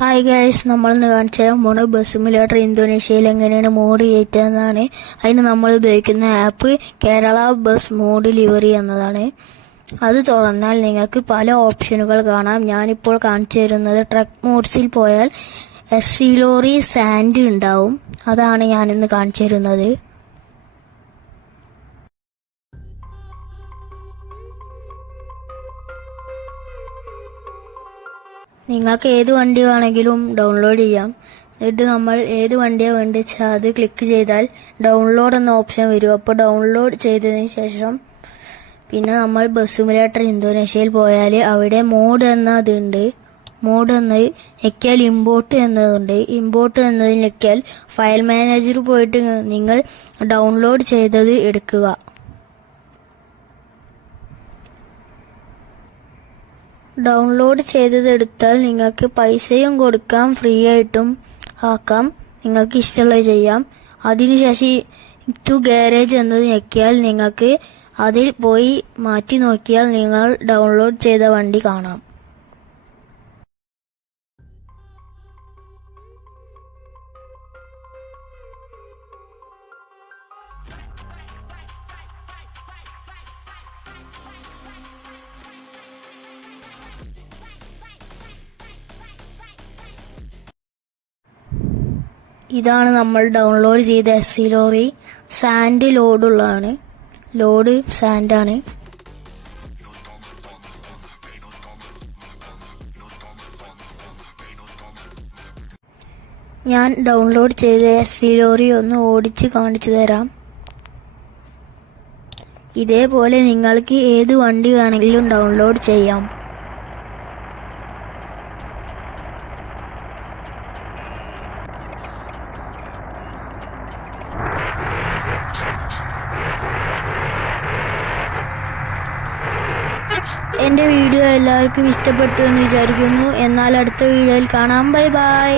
Hi guys, നമ്മളിന്ന് കാണിച്ചു തരാൻ പോണ ബസ് സിമുലേറ്റർ ഇന്തോനേഷ്യയിൽ എങ്ങനെയാണ് മോഡ് കയറ്റുന്നതാണ്. അതിന് നമ്മൾ ഉപയോഗിക്കുന്ന app Kerala bus mod livery എന്നതാണ്. അത് തുറന്നാൽ നിങ്ങൾക്ക് പല ഓപ്ഷനുകൾ കാണാം. ഞാനിപ്പോൾ കാണിച്ചു തരുന്നത് ട്രക്ക് മോഡ്സിൽ പോയാൽ എസ് ലോറി സാൻഡ് ഉണ്ടാവും. അതാണ് ഞാനിന്ന് കാണിച്ചു തരുന്നത്. നിങ്ങൾക്ക് ഏത് വണ്ടി വേണമെങ്കിലും ഡൗൺലോഡ് ചെയ്യാം. എന്നിട്ട് നമ്മൾ ഏത് വണ്ടിയാണ് വേണ്ടി വെച്ചാൽ അത് ക്ലിക്ക് ചെയ്താൽ ഡൗൺലോഡ് എന്ന ഓപ്ഷൻ വരും. അപ്പോൾ ഡൗൺലോഡ് ചെയ്തതിന് ശേഷം പിന്നെ നമ്മൾ ബസ് സിമുലേറ്റർ ഇന്തോനേഷ്യയിൽ പോയാൽ അവിടെ മോഡ് എന്നതുണ്ട്. മോഡ് എന്നത് ഞെക്കിയാൽ ഇമ്പോർട്ട് എന്നതുണ്ട്. ഇമ്പോർട്ട് എന്നതിൽ ഞെക്കിയാൽ ഫയൽ മാനേജർ പോയിട്ട് നിങ്ങൾ ഡൗൺലോഡ് ചെയ്തത് എടുക്കുക. ഡൗൺലോഡ് ചെയ്തതെടുത്താൽ നിങ്ങൾക്ക് പൈസയും കൊടുക്കാം, ഫ്രീ ആയിട്ടും ആക്കാം, നിങ്ങൾക്ക് ഇഷ്ടമുള്ളത് ചെയ്യാം. അതിനുശേഷം ടു ഗാരേജ് എന്നത് ഞെക്കിയാൽ നിങ്ങൾക്ക് അതിൽ പോയി മാറ്റി നോക്കിയാൽ നിങ്ങൾ ഡൗൺലോഡ് ചെയ്ത വണ്ടി കാണാം. ഇതാണ് നമ്മൾ ഡൗൺലോഡ് ചെയ്ത എസ് ലോറി. സാൻഡ് ലോഡുള്ളതാണ്. ലോഡ് സാൻഡാണ്. ഞാൻ ഡൗൺലോഡ് ചെയ്ത എസ് ലോറി ഒന്ന് ഓടിച്ച് കാണിച്ചു തരാം. ഇതേപോലെ നിങ്ങൾക്ക് ഏത് വണ്ടി വേണമെങ്കിലും ഡൗൺലോഡ് ചെയ്യാം. എന്റെ വീഡിയോ എല്ലാവർക്കും ഇഷ്ടപ്പെട്ടു എന്ന് വിചാരിക്കുന്നു. എന്നാൽ അടുത്ത വീഡിയോയിൽ കാണാം. Bye bye.